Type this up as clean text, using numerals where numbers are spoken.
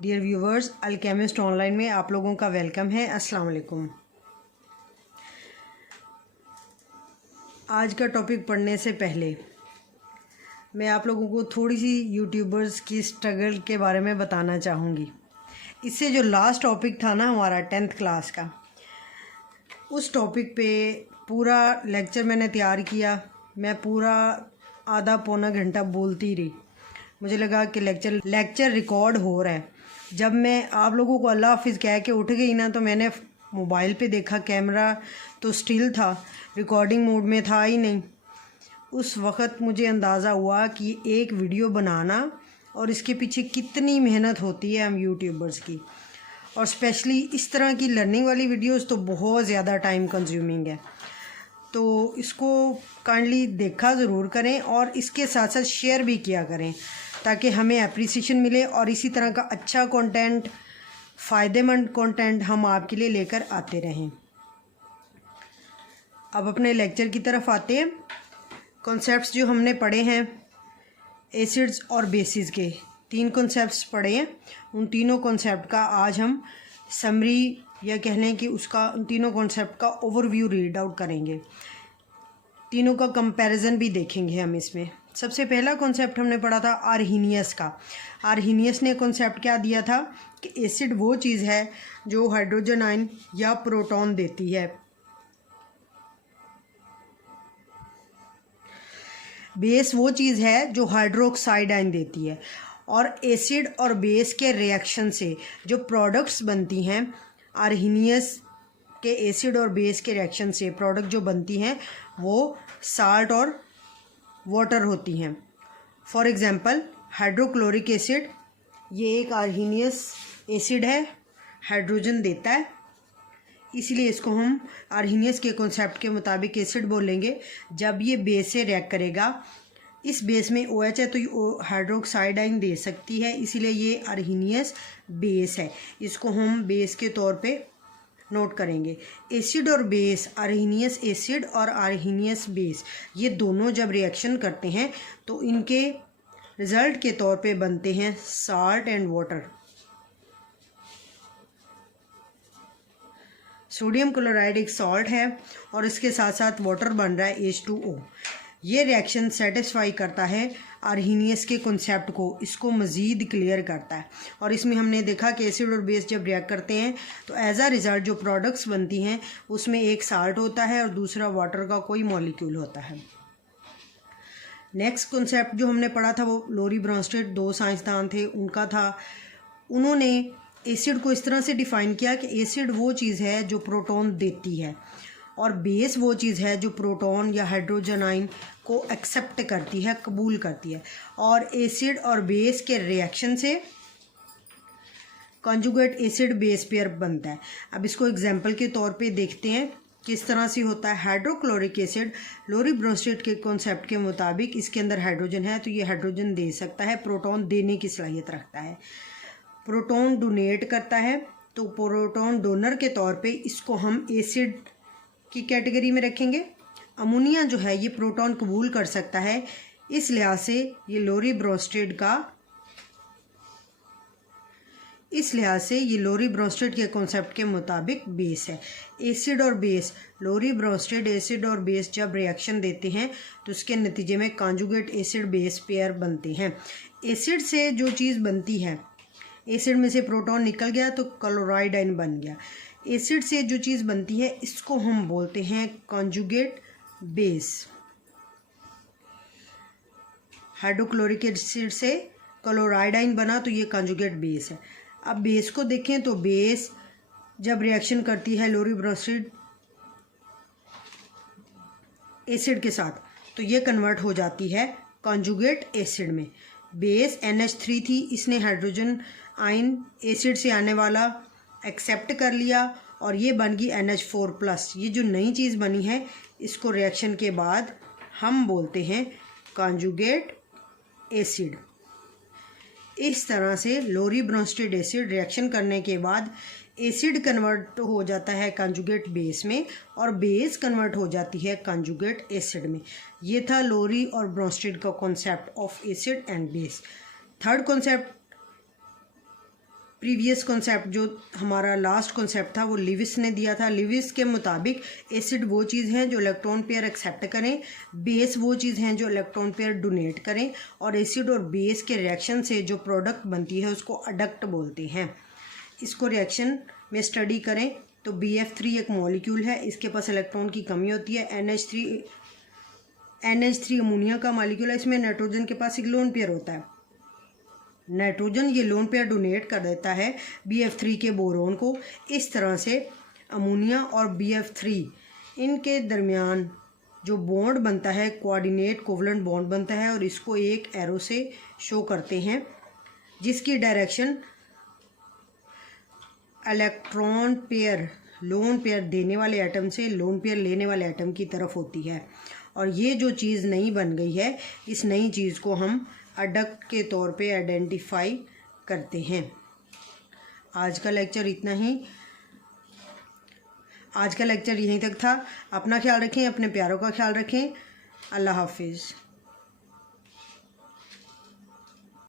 Dear viewers, alchemist online में आप लोगों का वेलकम है। अस्सलाम वालेकुम। आज का टॉपिक पढ़ने से पहले मैं आप लोगों को थोड़ी सी यूट्यूबर्स की स्ट्रगल के बारे में बताना चाहूँगी। इससे जो लास्ट टॉपिक था ना हमारा 10th क्लास का, उस टॉपिक पे पूरा लेक्चर मैंने तैयार किया। मैं पूरा आधा पौना घंटा बोलती रही। मुझे लगा कि लेक्चर रिकॉर्ड हो रहा है। जब मैं आप लोगों को अल्लाह हाफिज़ कह के उठ गई ना, तो मैंने मोबाइल पे देखा, कैमरा तो स्टिल था, रिकॉर्डिंग मोड में था ही नहीं। उस वक़्त मुझे अंदाज़ा हुआ कि एक वीडियो बनाना और इसके पीछे कितनी मेहनत होती है हम यूट्यूबर्स की, और स्पेशली इस तरह की लर्निंग वाली वीडियोस तो बहुत ज़्यादा टाइम कंज्यूमिंग है। तो इसको काइंडली देखा ज़रूर करें और इसके साथ साथ शेयर भी किया करें, ताकि हमें अप्रिसिएशन मिले और इसी तरह का अच्छा कंटेंट, फ़ायदेमंद कंटेंट हम आपके लिए लेकर आते रहें। अब अपने लेक्चर की तरफ आते हैं। कॉन्सेप्ट्स जो हमने पढ़े हैं, एसिड्स और बेसिस के 3 कॉन्सेप्ट्स पढ़े हैं। उन तीनों कॉन्सेप्ट का आज हम समरी या कह लें कि उसका उन तीनों कॉन्सेप्ट का ओवरव्यू रीड आउट करेंगे। तीनों का कंपैरिजन भी देखेंगे हम इसमें। सबसे पहला कॉन्सेप्ट हमने पढ़ा था आर्हीनियस का। आर्हीनियस ने कॉन्सेप्ट क्या दिया था कि एसिड वो चीज़ है जो हाइड्रोजन आयन या प्रोटॉन देती है। बेस वो चीज़ है जो हाइड्रोक्साइड आयन देती है। और एसिड और बेस के रिएक्शन से जो प्रोडक्ट्स बनती हैं, आर्हीनियस के एसिड और बेस के रिएक्शन से प्रोडक्ट जो बनती हैं वो साल्ट और वाटर होती हैं। फॉर एग्ज़ाम्पल हाइड्रोक्लोरिक एसिड, ये एक आर्हीनियस एसिड है, हाइड्रोजन देता है, इसलिए इसको हम आर्हीनियस के कॉन्सेप्ट के मुताबिक एसिड बोलेंगे। जब ये बेस से रिएक्ट करेगा, इस बेस में OH है तो ये हाइड्रोक्साइड आयन दे सकती है, इसीलिए ये आर्हीनियस बेस है। इसको हम बेस के तौर पे नोट करेंगे। एसिड और बेस, आर्हीनियस एसिड और आर्हीनियस बेस, ये दोनों जब रिएक्शन करते हैं तो इनके रिज़ल्ट के तौर पे बनते हैं salt and water. Sodium chloride एक सॉल्ट है और इसके साथ साथ वाटर बन रहा है H2O। ये रिएक्शन सेटिस्फाई करता है आर्हीनियस के कॉन्सेप्ट को, इसको मज़ीद क्लियर करता है। और इसमें हमने देखा कि एसिड और बेस जब रिएक्ट करते हैं तो एज आ रिज़ल्ट जो प्रोडक्ट्स बनती हैं उसमें एक साल्ट होता है और दूसरा वाटर का कोई मॉलिक्यूल होता है। नेक्स्ट कॉन्सेप्ट जो हमने पढ़ा था वो लोरी ब्रॉन्स्टेड, 2 साइंसदान थे, उनका था। उन्होंने एसिड को इस तरह से डिफ़ाइन किया कि एसिड वो चीज़ है जो प्रोटॉन देती है और बेस वो चीज़ है जो प्रोटॉन या हाइड्रोजन आयन को एक्सेप्ट करती है, कबूल करती है। और एसिड और बेस के रिएक्शन से कॉन्जुगेट एसिड बेस पेयर बनता है। अब इसको एग्जांपल के तौर पे देखते हैं किस तरह से होता है। हाइड्रोक्लोरिक एसिड, लोरी ब्रॉन्स्टेड के कॉन्सेप्ट के मुताबिक इसके अंदर हाइड्रोजन है तो ये हाइड्रोजन दे सकता है, प्रोटॉन देने की सलाहियत रखता है। प्रोटॉन डोनेट करता है तो प्रोटॉन डोनर के तौर पे इसको हम एसिड की कैटेगरी में रखेंगे। अमोनिया जो है ये प्रोटॉन कबूल कर सकता है, इस लिहाज से ये लोरी ब्रॉन्स्टेड के कॉन्सेप्ट के मुताबिक बेस है। एसिड और बेस, लोरी ब्रॉन्स्टेड एसिड और बेस जब रिएक्शन देते हैं तो उसके नतीजे में कॉन्जुगेट एसिड बेस पेयर बनते हैं। एसिड से जो चीज़ बनती है, एसिड में से प्रोटॉन निकल गया तो क्लोराइड आयन बन गया। एसिड से जो चीज़ बनती है इसको हम बोलते हैं कॉन्जुगेट बेस। हाइड्रोक्लोरिक एसिड से क्लोराइड आयन बना तो ये कॉन्जुगेट बेस है। अब बेस को देखें तो बेस जब रिएक्शन करती है लोरी ब्रॉन्स्टेड एसिड के साथ तो ये कन्वर्ट हो जाती है कॉन्जुगेट एसिड में। बेस NH3 थी, इसने हाइड्रोजन आयन एसिड से आने वाला एक्सेप्ट कर लिया और ये बन गई NH4+। ये जो नई चीज़ बनी है इसको रिएक्शन के बाद हम बोलते हैं कॉन्जुगेट एसिड। इस तरह से लोरी ब्रॉन्स्टेड एसिड रिएक्शन करने के बाद एसिड कन्वर्ट हो जाता है कॉन्जुगेट बेस में और बेस कन्वर्ट हो जाती है कॉन्जुगेट एसिड में। ये था लोरी और ब्रॉन्स्टेड का concept of acid and base. Third concept previous concept जो हमारा लास्ट कॉन्सेप्ट था वो लिविस ने दिया था। लिविस के मुताबिक एसिड वो चीज़ है जो इलेक्ट्रॉन पेयर एक्सेप्ट करें, बेस वो चीज़ हैं जो इलेक्ट्रॉन पेयर डोनेट करें, और एसिड और बेस के रिएक्शन से जो प्रोडक्ट बनती है उसको अडक्ट बोलते हैं। इसको रिएक्शन में स्टडी करें तो BF3 एक मॉलिक्यूल है, इसके पास इलेक्ट्रॉन की कमी होती है। NH3 अमोनिया का मॉलिक्यूल है, इसमें नाइट्रोजन के पास एक लोन पेयर होता है। नाइट्रोजन ये लोन पेयर डोनेट कर देता है BF3 के बोरोन को। इस तरह से अमोनिया और BF3 इनके दरमियान जो बॉन्ड बनता है कोऑर्डिनेट कोवलेंट बॉन्ड बनता है, और इसको एक एरो से शो करते हैं जिसकी direction electron pair lone pair देने वाले एटम से लोन पेयर लेने वाले एटम की तरफ होती है। और ये जो चीज़ नई बन गई है, इस नई चीज़ को हम अडक्ट के तौर पे आइडेंटिफाई करते हैं। आज का लेक्चर इतना ही। आज का लेक्चर यहीं तक था। अपना ख्याल रखें, अपने प्यारों का ख्याल रखें। अल्लाह हाफिज़।